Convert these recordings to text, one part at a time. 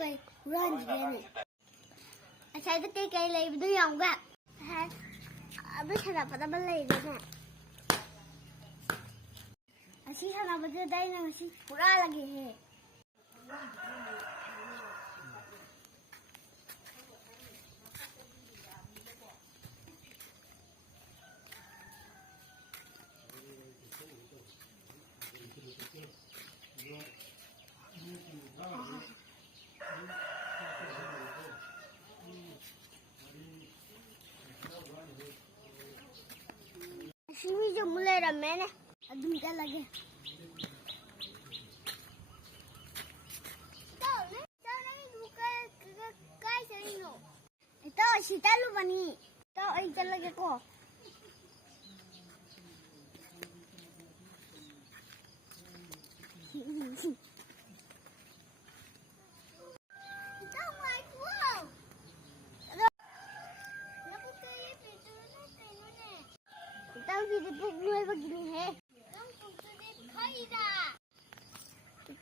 cây run again. I tried to take a lay with the young rat. I wish I had a lay with it. I see how I was the dynasty for all again. Sini jo mulai ramai ni, adum क्या लगे? Tahu ni bukan kai sini no. Itu sita lu bani. Tahu ini lagi ko. Tahu kita buat begini he.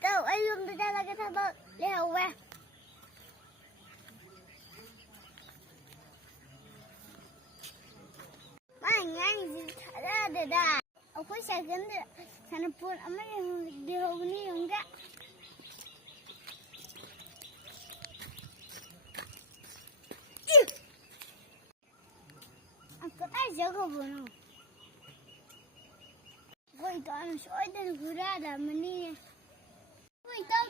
Tahu ayam tu dah lagi tak lewat. Mana ni ada dah. Aku sekarang ni sana pun amat dia ni enggak. Aku tak jaga pun. Koy tahu soal dan pura ada mani. Koy tahu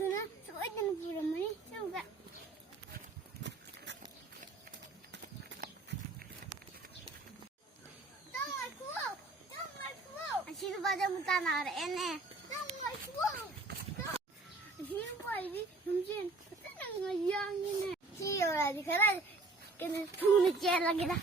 tu na soal dan pura mani juga. Tahu aku. Asyik baca mutana ini. Tahu aku. Asyik baca mungkin. Kita nak yang ini. Si orang di kerana kena tune lagi dah.